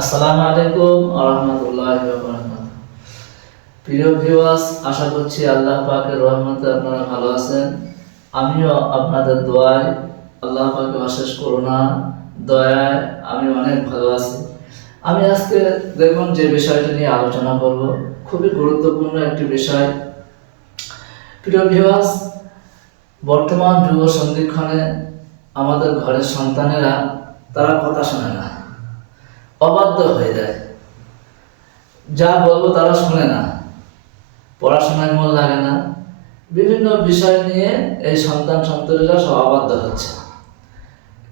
আসসালামু আলাইকুম ওয়া রাহমাতুল্লাহি ওয়া বারাকাতুহু। প্রিয় ভিউয়ার্স, আশা করছি আল্লাহ পাকের রহমতে আপনারা ভালো আছেন। আমিও আপনাদের দোয়ায়, আল্লাহ পাকের অশেষ করুণা দয়ায় আমি অনেক ভালো আছি। আমি আজকে দেখুন যে বিষয়টি নিয়ে আলোচনা করব, খুবই গুরুত্বপূর্ণ একটি বিষয়। প্রিয় ভিউয়ার্স, বর্তমান যুব সন্ধিক্ষণে আমাদের ঘরের সন্তানেরা তারা কথা শোনে না, অবাধ্য হয়ে যায়। যা বলবো তারা শুনে না, পড়াশোনায় মন লাগে না, বিভিন্ন বিষয় নিয়ে এই সন্তানেরা সব অবাধ্য হচ্ছে।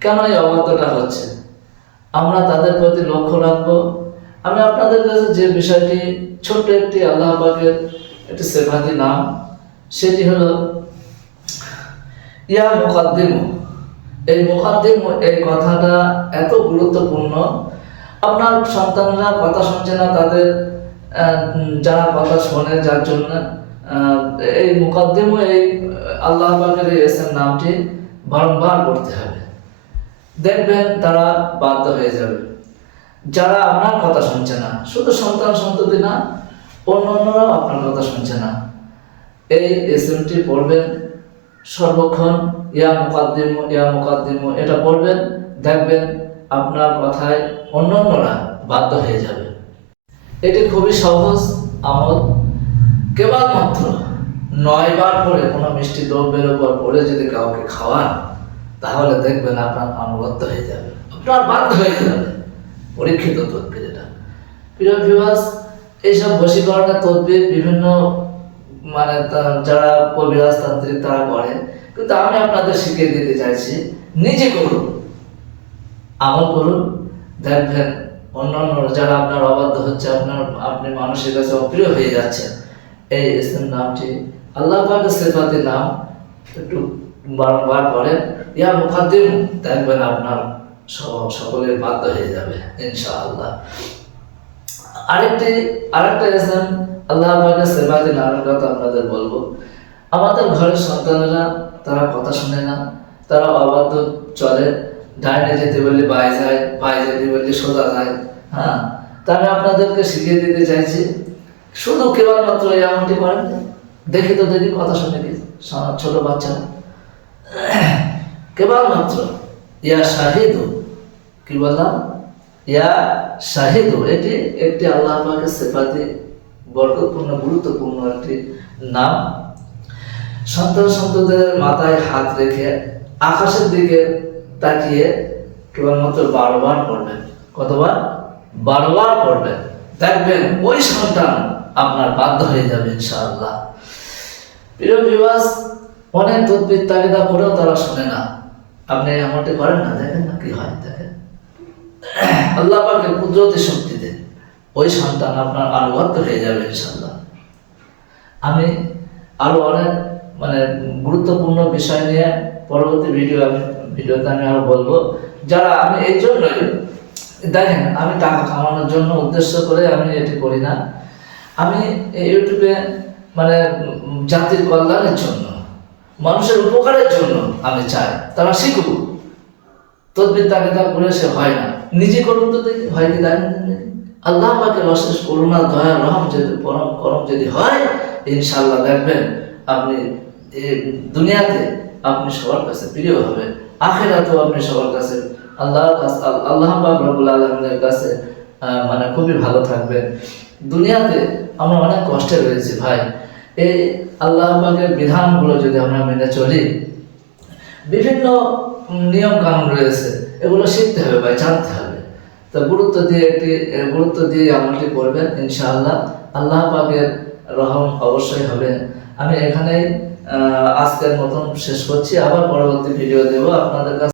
কেন এই অবাধ্যটা হচ্ছে, আমরা তাদের প্রতি লক্ষ্য রাখবো। আমি আপনাদের কাছে যে বিষয়টি, ছোট্ট একটি আল্লাহ পাকের একটি সিফাতি নাম, সেটি হলো ইয়া মুকাদ্দিমু। এই মুকাদ্দিমু, এই কথাটা এত গুরুত্বপূর্ণ। আপনার সন্তানরা কথা শুনছে না, তাদের যারা কথা শোনে, যার জন্য এই মুকাদ্দিমু, এই আল্লাহ পাকের এই এসের নামটি বারংবার করতে হবে। দেখবেন তারা বাধ্য হয়ে যাবে। যারা আপনার কথা শুনছে না, শুধু সন্তান সন্ততি না, অন্যরাও আপনার কথা শুনছে না, এই এসএমটি পড়বেন সর্বক্ষণ। ইয়া মুকাদ্দিমু, ইয়া মুকাদ্দিমু, এটা পড়বেন, দেখবেন আপনার কথায় অন্যরা বাধ্য হয়ে যাবে। এটি খুবই সহজ আমল। কেবলমাত্র 9 বার পরে কোনো মিষ্টি দ্রব্যের উপর পড়ে যদি কাউকে খাওয়ান, তাহলে দেখবেন আপনার আনুগত্য হয়ে যাবে, আপনার বাধ্য হয়ে যাবে। পরীক্ষিত তদবির এটা। প্রিয় ভিউয়ার্স, এইসব বশীকরণের তদবির বিভিন্ন যারা কবিরাজ তান্ত্রিক তারা করে, কিন্তু আমি আপনাদের শিখিয়ে দিতে চাইছি, নিজে করুন, আমল করুন, দেখবেন অন্যান্য যারা আপনার অবাধ্য হচ্ছে, আপনি মানুষের কাছে অপ্রিয় হয়ে যাচ্ছেন। এই ইসলাম নামটি আল্লাহ পাকের সিফাতি নাম, একটু বারবার করেন, ইয়া মুকাদ্দিম, দেখবেন আপনার সকলের বাধ্য হয়ে যাবে ইনশাআল্লাহ। আরেকটা ইসলাম আল্লাহ পাকের সিফাতি নামের কথা আপনাদের বলবো। আমাদের ঘরের সন্তানেরা তারা কথা শুনে না, তারা অবাধ্য চলে। ডাইনে যেতে বললে বাই যায়, বাই যেতে বললে সোজা যায়। হ্যাঁ, তা আমি আপনাদেরকে শিখিয়ে দিতে চাইছি, শুধু কেবলমাত্র এই আমলটি করেন। দেখি কথা শুনে কি ছোট বাচ্চারা কেবলমাত্র ইয়া শাহিদু, কি বললাম, ইয়া শাহিদু, এটি একটি আল্লাহ পাকের সিফাতি বরকতপূর্ণ গুরুত্বপূর্ণ একটি নাম। সন্তানদের মাথায় হাত রেখে আকাশের দিকে তাকিয়ে কেবলমাত্র 12 বার পড়বেন। কতবার? 12 বার পড়বেন, দেখবেন ওই সন্তান আপনার বাধ্য হয়ে যাবে ইনশাআল্লাহ। প্রিয় ভিউয়ার্স, অনেক তদবির তাগিদা করেও তারা শুনে না। আপনি এমনটি করেন না, দেখেন না কি হয়। দেখেন আল্লাহ পাকের কুদরতি শক্তিতে ওই সন্তান আপনার আনুগত্য হয়ে যাবে ইনশাআল্লাহ। আমি আরো অনেক গুরুত্বপূর্ণ বিষয় নিয়ে পরবর্তী ভিডিওতে আমি আরো বলবো। যারা আমি এই জন্যই, দেখেন, আমি টাকা কামানোর জন্য উদ্দেশ্য করে আমি এটি করি না। আমি ইউটিউবে জাতির কল্যাণের জন্য, মানুষের উপকারের জন্য আমি চাই তারা শিখুক। তদবির তাগিদা করে সে হয় না, নিজে করুন তো দেখি হয় কি। দেখেন আল্লাহ পাকের অশেষ করুণা দয়া রহম যদি পরম করম যদি হয়, ইনশাআল্লাহ দেখবেন আপনি দুনিয়াতে আপনি সবার কাছে প্রিয় হবেন, আখিরাতেও আপনি সবার কাছে আল্লাহ পাক রব্বুল আলামিনের কাছে খুবই ভালো থাকবেন। দুনিয়াতে আমরা অনেক কষ্টে রয়েছি ভাই। এই আল্লাহ পাকের বিধানগুলো যদি আমরা মেনে চলি, বিভিন্ন নিয়ম কানুন রয়েছে, এগুলো শিখতে হবে ভাই, জানতে হবে। তো গুরুত্ব দিয়ে আমলটি করবেন ইনশাআল্লাহ, আল্লাহ পাকের রহম অবশ্যই হবে। আমি এখানেই আজকের মতন শেষ করছি, আবার পরবর্তী ভিডিও দেব আপনাদের কাছে।